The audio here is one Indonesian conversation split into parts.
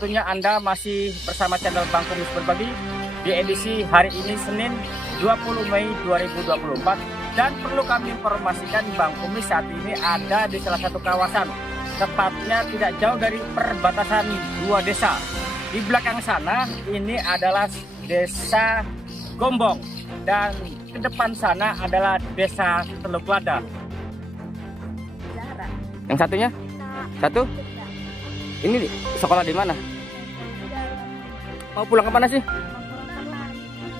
tentunya Anda masih bersama channel Bang Kumis Berbagi di edisi hari ini Senin 20 Mei 2024. Dan perlu kami informasikan Bang Kumis saat ini ada di salah satu kawasan, tepatnya tidak jauh dari perbatasan dua desa. Di belakang sana ini adalah desa Gombong dan ke depan sana adalah desa Teluk Lada. Yang satunya? Satu? Ini sekolah di mana? Mau pulang ke mana sih?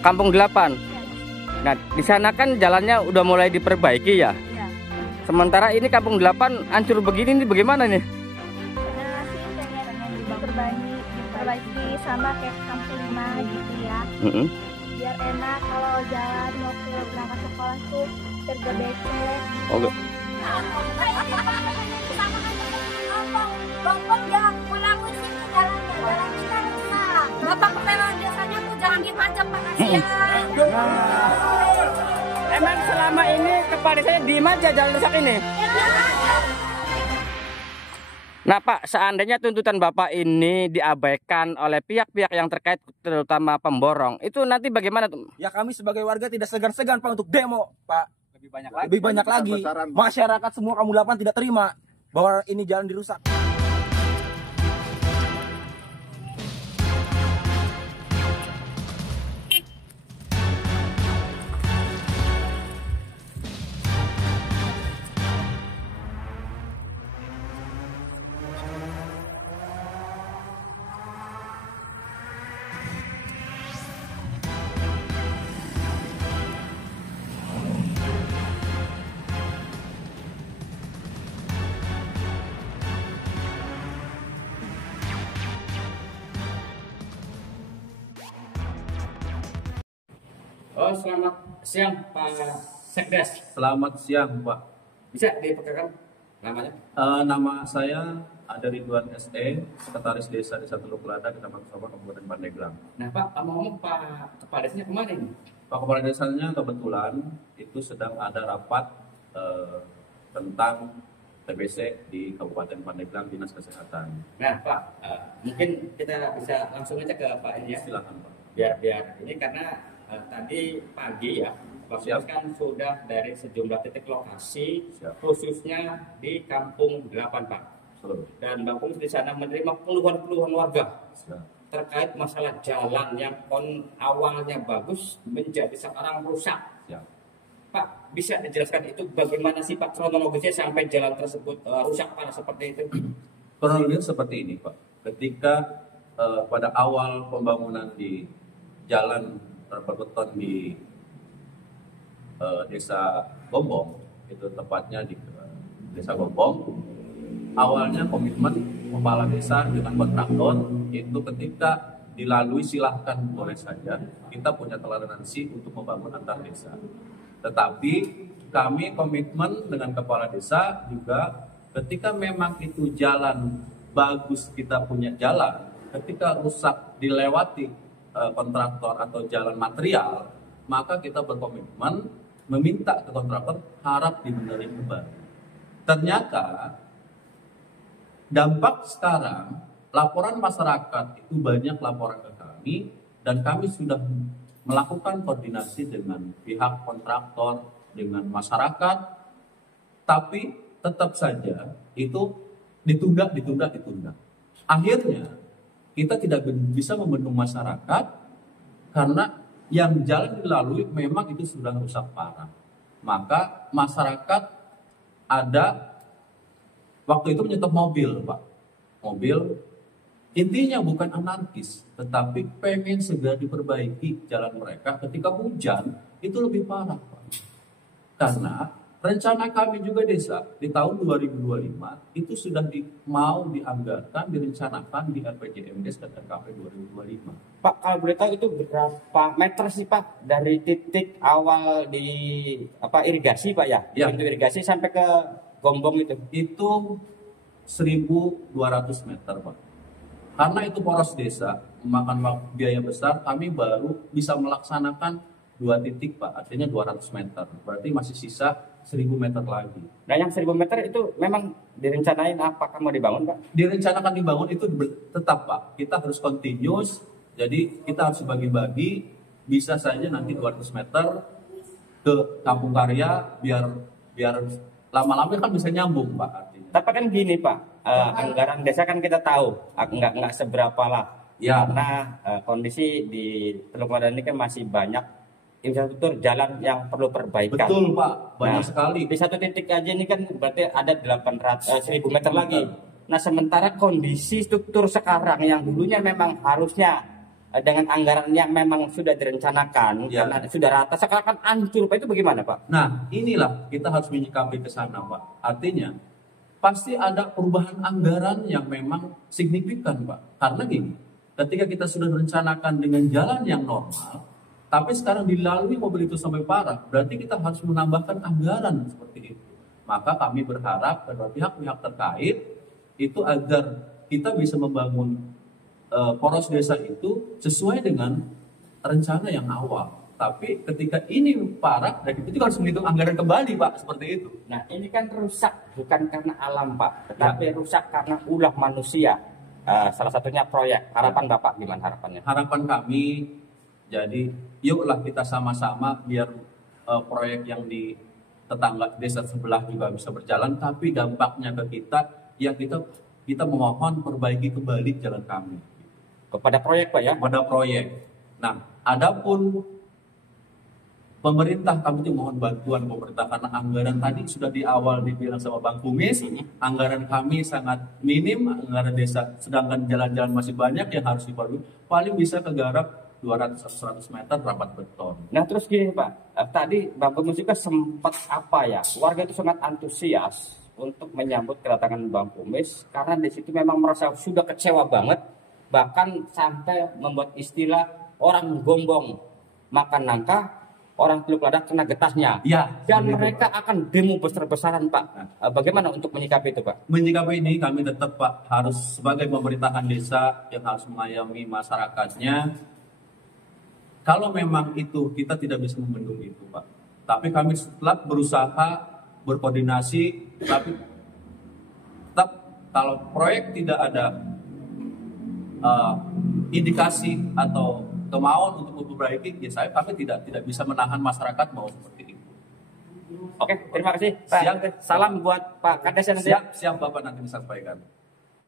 Kampung 8. Nah, di sana kan jalannya udah mulai diperbaiki ya? Iya. Sementara ini Kampung 8 hancur begini nih, bagaimana nih? Pengen diperbaiki sama kayak Kampung 5 gitu ya. Biar enak kalau jalan mau ke berangkat sekolah tuh tergebecek. Oh, Bang ya, pulang sini jalannya, jalan kita rusak. Bapak kepala desanya tuh jangan dipajak Pak, kasihan. Emang selama ini kepala desanya diem aja jalan rusak ini? Nah Pak, seandainya tuntutan Bapak ini diabaikan oleh pihak-pihak yang terkait, terutama pemborong, itu nanti bagaimana tuh? Ya kami sebagai warga tidak segan-segan Pak untuk demo Pak. Lebih banyak lagi. Besaran, Masyarakat semua Kampung 8 tidak terima bahwa ini jalan dirusak. Oh, selamat siang Pak Sekdes. Selamat siang Pak. Bisa diperkenalkan namanya? Nama saya ada Ridwan SE, Sekretaris Desa Teluk Lada, Kecamatan Soba, Kabupaten Pandeglang. Nah Pak, ngomong Pak Kepala Desanya kemana ini? Pak Kepala Desanya kebetulan itu sedang ada rapat tentang TBC di Kabupaten Pandeglang, Dinas Kesehatan. Nah Pak, mungkin kita bisa langsung aja ke Pak ini ya. Silakan Pak. Biar ini karena tadi pagi ya, Bang Kumis kan sudah dari sejumlah titik lokasi, khususnya di Kampung 8 Pak. Dan Bang Kumis di sana menerima keluhan-keluhan warga terkait masalah jalan yang awalnya bagus menjadi sekarang rusak. Pak, bisa dijelaskan itu bagaimana sih Pak kronologisnya sampai jalan tersebut rusak parah seperti itu? Kronologisnya seperti ini Pak. Ketika pada awal pembangunan di jalan berbeton di desa Gombong, itu tepatnya di desa Gombong, awalnya komitmen kepala desa dengan kontraktor itu ketika dilalui silahkan boleh saja, kita punya toleransi untuk membangun antar desa. Tetapi kami komitmen dengan kepala desa juga ketika memang itu jalan bagus, kita punya jalan, ketika rusak dilewati kontraktor atau jalan material, maka kita berkomitmen meminta ke kontraktor harap dibenerin kembali. Ternyata dampak sekarang laporan masyarakat itu banyak laporan ke kami dan kami sudah melakukan koordinasi dengan pihak kontraktor, dengan masyarakat, tapi tetap saja itu ditunda. Akhirnya kita tidak bisa membendung masyarakat karena yang jalan dilalui memang itu sudah rusak parah. Maka masyarakat ada waktu itu menyetok mobil Pak. Mobil intinya bukan anarkis, tetapi pengen segera diperbaiki jalan mereka. Ketika hujan itu lebih parah Pak. Karena rencana kami juga desa di tahun 2025 itu sudah mau dianggarkan, direncanakan di RPJMDes dan RKP 2025. Pak, kalau boleh tahu itu berapa meter sih Pak dari titik awal di irigasi Pak ya? Pintu irigasi sampai ke Gombong itu? Itu 1.200 meter Pak. Karena itu poros desa, memakan biaya besar, kami baru bisa melaksanakan 2 titik Pak, artinya 200 meter. Berarti masih sisa 1000 meter lagi. Nah yang 1000 meter itu memang direncanain apakah mau dibangun Pak? Direncanakan dibangun itu tetap Pak, kita harus continuous, jadi kita harus bagi-bagi, bisa saja nanti 200 meter ke Kampung Karya, biar lama-lama kan bisa nyambung Pak artinya. Tapi kan gini Pak, anggaran desa kan kita tahu nggak seberapa lah. Ya. Karena kondisi di Teluk Lada ini kan masih banyak infrastruktur jalan yang perlu perbaikan. Betul Pak, banyak sekali. Di satu titik aja ini kan berarti ada 1000 meter lagi. Nah sementara kondisi struktur sekarang yang dulunya memang harusnya dengan anggaran yang memang sudah direncanakan, karena sudah rata, sekarang kan hancur Pak, itu bagaimana Pak? Nah inilah kita harus menyikapi ke sana Pak. Artinya pasti ada perubahan anggaran yang memang signifikan Pak. Karena gini, ketika kita sudah merencanakan dengan jalan yang normal, tapi sekarang dilalui mobil itu sampai parah, berarti kita harus menambahkan anggaran seperti itu. Maka kami berharap kepada pihak-pihak terkait itu agar kita bisa membangun poros desa itu sesuai dengan rencana yang awal. Tapi ketika ini parah, dan itu juga harus menghitung anggaran kembali Pak, seperti itu. Nah ini kan rusak bukan karena alam Pak, tetapi rusak karena ulah manusia. Salah satunya proyek. Harapan Bapak gimana harapannya? Harapan kami, jadi yuklah kita sama-sama biar proyek yang di tetangga desa sebelah juga bisa berjalan, tapi dampaknya ke kita, ya kita memohon perbaiki kembali jalan kami. Kepada proyek Pak ya? Pada proyek. Nah, adapun pemerintah, kami tuh mohon bantuan pemerintah karena anggaran tadi sudah di awal dibilang sama Bang Kumis, anggaran kami sangat minim, anggaran desa, sedangkan jalan-jalan masih banyak yang harus diperbaiki, paling bisa kegarap 200-100 meter rapat beton. Nah terus gini Pak, tadi Bang Kumis juga sempat warga itu sangat antusias untuk menyambut kedatangan Bang Kumis karena di situ memang merasa sudah kecewa banget, bahkan sampai membuat istilah orang gombong makan nangka, orang Teluk Lada kena getahnya. Ya, dan mereka akan demo besar-besaran Pak. Bagaimana untuk menyikapi itu Pak? Menyikapi ini kami tetap Pak harus sebagai pemerintahan desa yang harus mengayomi masyarakatnya. Kalau memang itu kita tidak bisa membendung itu Pak. Tapi kami setelah berusaha berkoordinasi, tapi tetap kalau proyek tidak ada indikasi atau kemauan untuk memperbaiki, ya kami tidak bisa menahan masyarakat mau seperti itu. Oke, terima kasih Pak. Siap. Salam buat Pak Kades nanti. Siap Bapak nanti disampaikan.